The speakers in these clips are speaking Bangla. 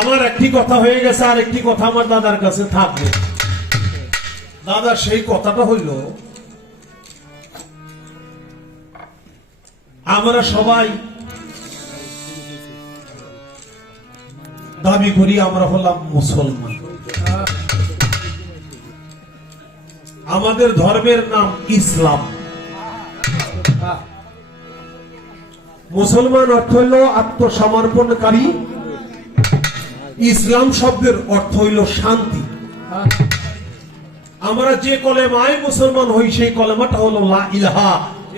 আমার একটি কথা হয়ে গেছে, আর একটি কথা আমার দাদার কাছে থাকবে। দাদা সেই কথাটা হইল, আমরা সবাই দাবি করি আমরা হলাম মুসলমান। আমাদের ধর্মের নাম ইসলাম। মুসলমান অর্থ হইল আত্মসমর্পণকারী, ইসলাম শব্দের অর্থ হইল শান্তি। আমরা যে কলেমায় মুসলমান হই সেই কলেমাটা হলো লা ইলাহা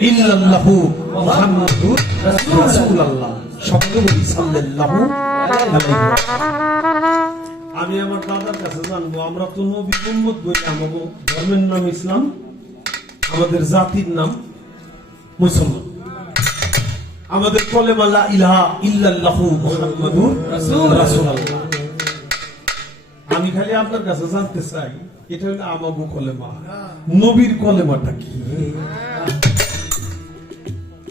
ইল্লাল্লাহু মুহাম্মাদুর রাসূলুল্লাহ। শব্দ বলি সাল্লাল্লাহু আলাইহি ওয়াসাল্লাম। আমি আমার দাদার কাছে জানবো, আমরা তো নবী উম্মত বলি, আমাদের ধর্মের নাম ইসলাম, আমাদের জাতির নাম মুসলমান, আমাদের কলেমা লা ইলাহা ইল্লাল্লাহু মুহাম্মাদুর রাসূলুল্লাহ। আমি খালি আপনার কাছে জানতে চাই, এটা হলো আমাগো কলেমা, নবীর কলেমাটা কি?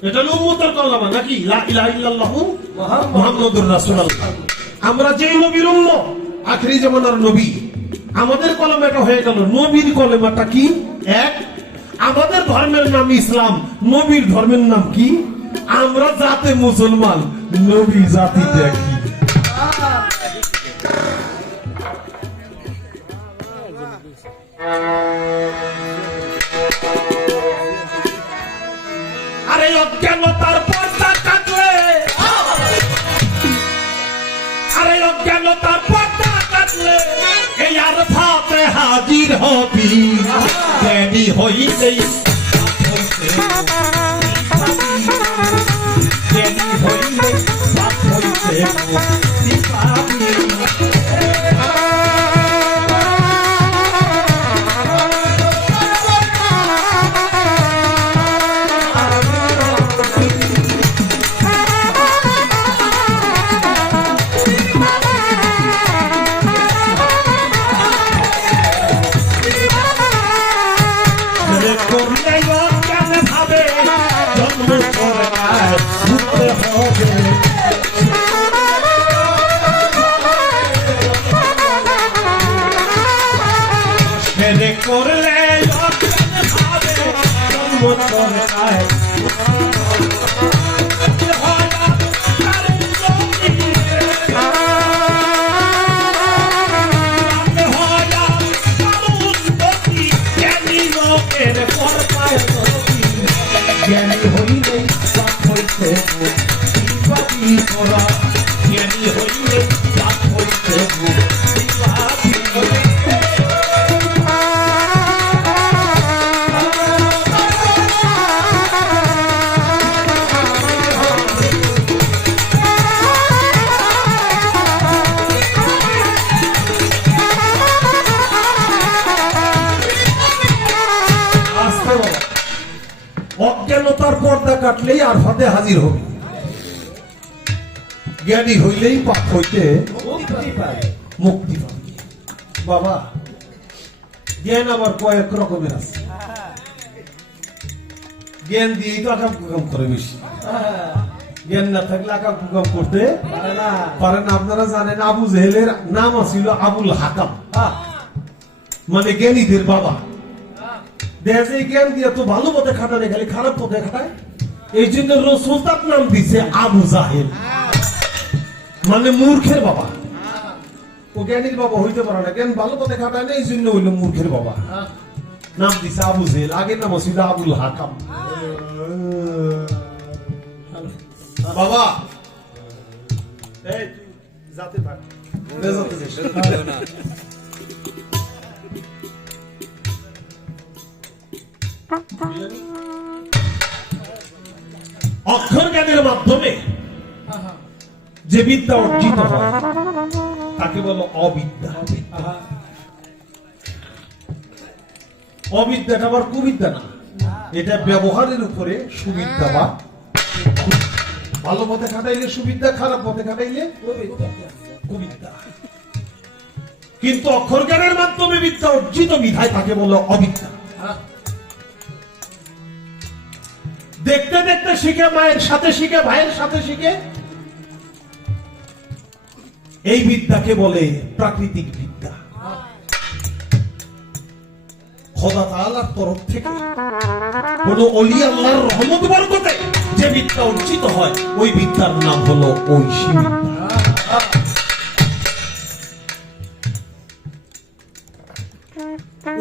এটা হলো উম্মতের কলেমা নাকি লা ইলাহা ইল্লাল্লাহু মুহাম্মাদুর রাসূলুল্লাহ। আমরা যেই নবীর উম্মত, আখিরি জামানার নবী, আমাদের কলেমাটা হয়ে গেল। নবীর কলেমাটা কি? এক, আমাদের ধর্মের নাম ইসলাম, নবীর ধর্মের নাম কি? আমরা জাতে মুসলমান, নবী জাতি দেখি। আরে অজ্ঞানতার পর্দা কাটলে, আরে অজ্ঞানতার পর্দা কাটলে এই আর ফাতে হাজির হবি, জ্ঞানী হইলেই জ্ঞানী হইলে পাপ হইতে মুক্তি পাবি। জ্ঞানী হইলে পাপ হইতে মুক্তি করা, জ্ঞানী হইলে পাপ হইতে মুক্তি পাবি। অজ্ঞানতার পর্দা কাটলেই আর ফাতে হাজির হবে, জ্ঞানী হইলেই পাপ হইতে মুক্তি পাবে। বাবা, জ্ঞান আবার কয়েক রকমের আছে। জ্ঞান দিয়েই তো আকাম কুকাম করে বেশি, জ্ঞান না থাকলে আকাম কুকাম করতে পারে না। আপনারা জানেন আবু জেহেলের নাম ছিল আবুল হাকাম, মানে জ্ঞানীদের বাবা। দেখা যায় জ্ঞান দিয়ে তো ভালো পথে খাটায়, খালি খারাপ পথে খাটায়। এই জন্য রাসূল তার নাম দিছে আবু জাহেল, মানে মূর্খের বাবা। ও জ্ঞানীর বাবা হইতে পারে না, জ্ঞান ভালো পথে খাটায় না, এই জন্য হইল মূর্খের বাবা। নাম দিছে আবু জেহেল, আগের নাম ছিল আবুল হাকাম। বাবা এই যাতে থাক, অক্ষর জ্ঞানের মাধ্যমে যে বিদ্যা অর্জিত হয় তাকে বলো অবিদ্যা। অবিদ্যাটা আবার কুবিদ্যা না, এটা ব্যবহারের উপরে সুবিদ্যা বা ভালো পথে খাটাইলে সুবিদ্যা, খারাপ পথে খাটাইলে কুবিদ্যা। কিন্তু অক্ষর জ্ঞানের মাধ্যমে বিদ্যা অর্জিত বিধায় তাকে বলো অবিদ্যা। দেখতে দেখতে শিখে, মায়ের সাথে শিখে, ভাইয়ের সাথে শিখে, এই বিদ্যাকে বলে প্রাকৃতিক বিদ্যা। খোদা তাআলার তরফ থেকে কোন ওলি আল্লাহর রহমত বরকতে যে বিদ্যা অর্জিত হয় ওই বিদ্যার নাম হলো ঐশী বিদ্যা।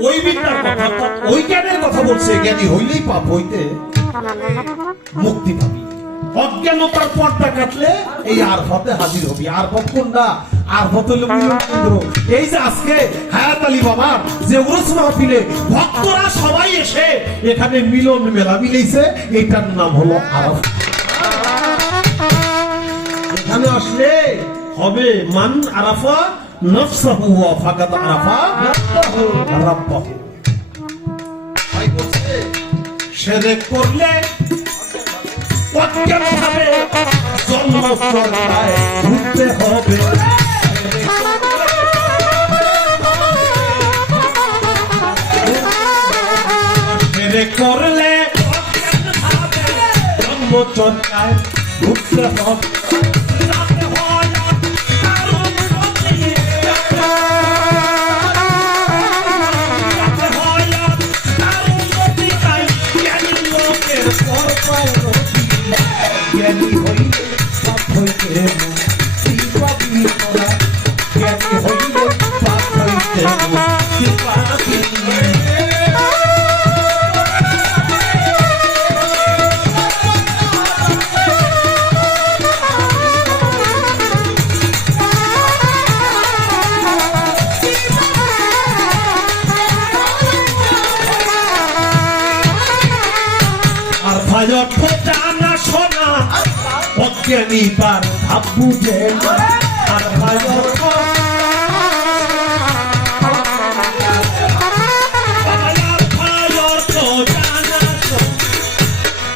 ওই বিদ্যার কথা, ওই জ্ঞানের কথা বলছে, জ্ঞানী হইলেই পাপ হইতে মুক্তি পাবি। অজ্ঞানতার পর্দা কাটলে এই আরফাতে হাজির হবি। আরফাত কোনটা? আরফাত হলো মিলন কেন্দ্র। এই যে আজকে হায়াত আলী বাবার যে উরুস মাহফিলে ভক্তরা সবাই এসে এখানে মিলন মেলা মিলেছে, এটার নাম হলো আরফা। এখানে আসলে হবে মান আরাফা নফসাহু ওয়া ফাকাত আরাফা রাব্বাহু। তাই বলছে শিরক করলে অজ্ঞান ভাবে জন্ম চর্চায় ঘুরতে হবে। শিরক করলে অজ্ঞান ভাবে জন্ম চর্চায় ঘুরতে হবে। জ্ঞানী হইলে পাপ হইতে মুক্তি পাবি তোরা, জ্ঞানী হইলে পাপ হইতে মুক্তি পাবি। আর ভাজত জানা শোনা অজ্ঞানী তার ভাব বুঝে না।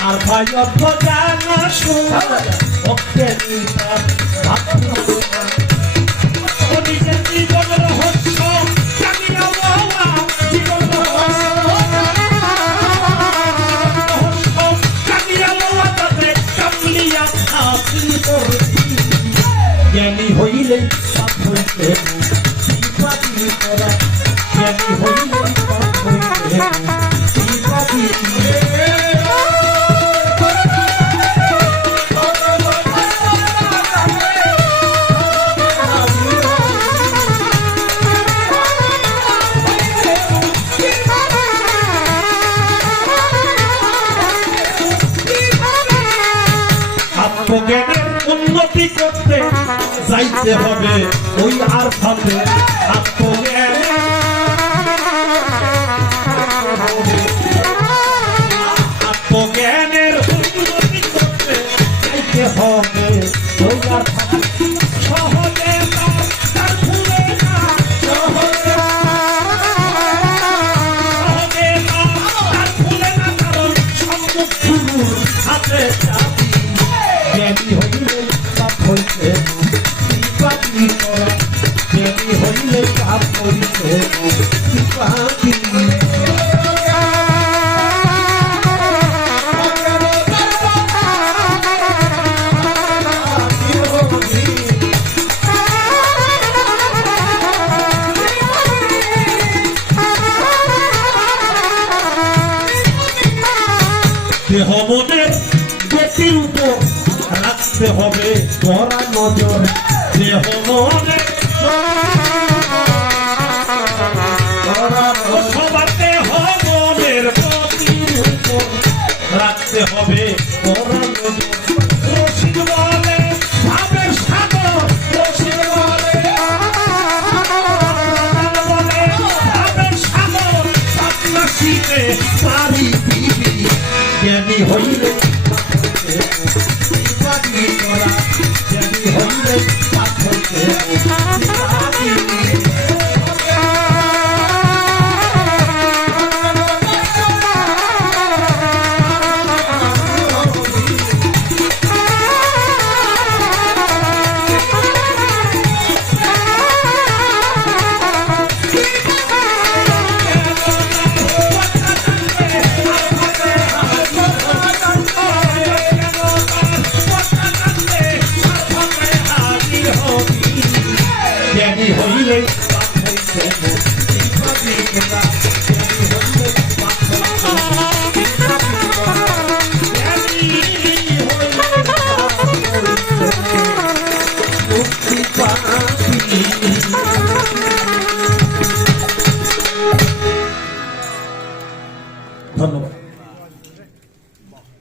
আর ভাজত জানা শোনা অজ্ঞানী তার ভাব বুঝে না। নিজের জীবন রহস্য জানিনা বাবা, জীবন জ্ঞানী হইলে পাপ হইতে মুক্তি পাবি তোরা, জ্ঞানী হইলে পাপ হইতে মুক্তি পাবি। আত্মজ্ঞানের উন্নতি করতে যাইতে হবে ওই আরফাতে। আত্মজ্ঞানের উন্নতি করতে যাইতে হবে ওই আরফাতে। সহজে তার ভুলে না, সহজে তার ভুলে না, কারণ সম্মুখ গুরুর হাতে চাবি। জ্ঞানী হইলে পাপ হইতে মুক্তি পাবি তোরা, জ্ঞানী হইলে পাপ হইতে মুক্তি পাবি। দেহ মনের গতির উপর রাখতে হবে কড়া নজর। দেহ মনের সবার দেহ মনের গতির উপর রাখতে হবে কড়া নজর। রশিদ বলে ভাবের সাগর, রশিদ বলে ভাবের সাগর, পাতলা শীতে পারি দিবি। জ্ঞানী হইলে মুক্তি পাবি তোরা, জ্ঞানী হইলে পাপ হইতে মুক্তি পাবি। দিলেই